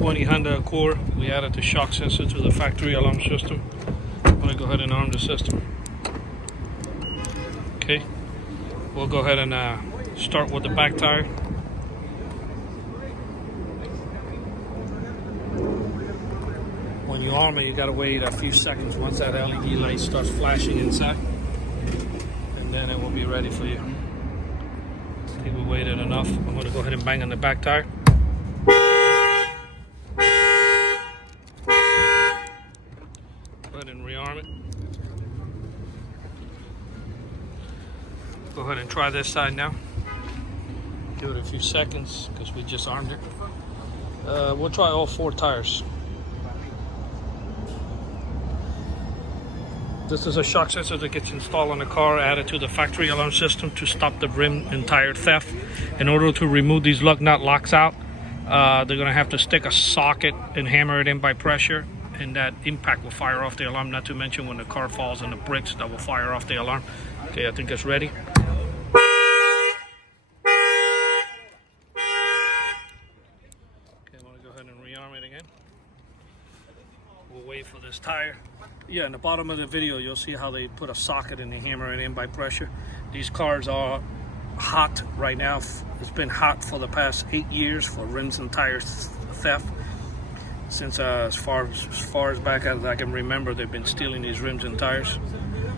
2020 Honda Accord. We added the shock sensor to the factory alarm system. I'm going to go ahead and arm the system. Okay, we'll go ahead and start with the back tire. When you arm it, you got to wait a few seconds once that LED light starts flashing inside, and then it will be ready for you. I think we waited enough. I'm going to go ahead and bang on the back tire. Go ahead and rearm it. Go ahead and try this side now. Give it a few seconds because we just armed it. We'll try all 4 tires. This is a shock sensor that gets installed on the car, added to the factory alarm system to stop the rim and tire theft. In order to remove these lug nut locks out, they're going to have to stick a socket and hammer it in by pressure, and that impact will fire off the alarm, not to mention when the car falls on the bricks, that will fire off the alarm. Okay, I think it's ready. Okay, I'm going to go ahead and rearm it again. We'll wait for this tire. Yeah, in the bottom of the video, you'll see how they put a socket and they hammer it in by pressure. These cars are hot right now. It's been hot for the past 8 years for rims and tires theft. Since as far as back as I can remember, they've been stealing these rims and tires.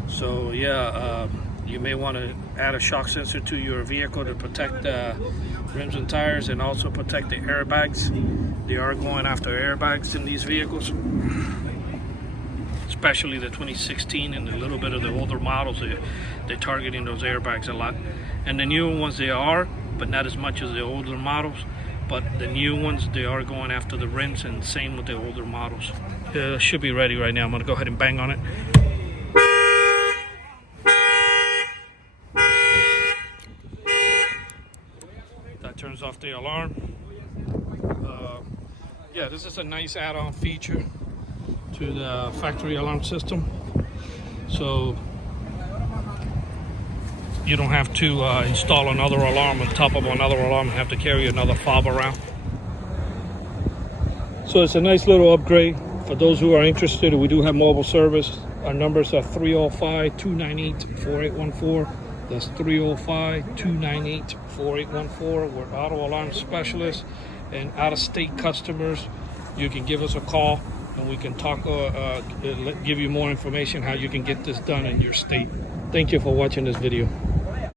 So yeah, you may want to add a shock sensor to your vehicle to protect rims and tires, and also protect the airbags. They are going after airbags in these vehicles, especially the 2016 and a little bit of the older models. They're targeting those airbags a lot. And the newer ones they are, but not as much as the older models. But the new ones, they are going after the rims, and same with the older models. Should be ready right now. I'm going to go ahead and bang on it. That turns off the alarm. Yeah, this is a nice add-on feature to the factory alarm system, so you don't have to install another alarm on top of another alarm and have to carry another fob around. So it's a nice little upgrade for those who are interested. We do have mobile service. Our numbers are 305-298-4814. That's 305-298-4814. We're auto alarm specialists, and out-of-state customers, you can give us a call and we can talk, give you more information how you can get this done in your state. Thank you for watching this video.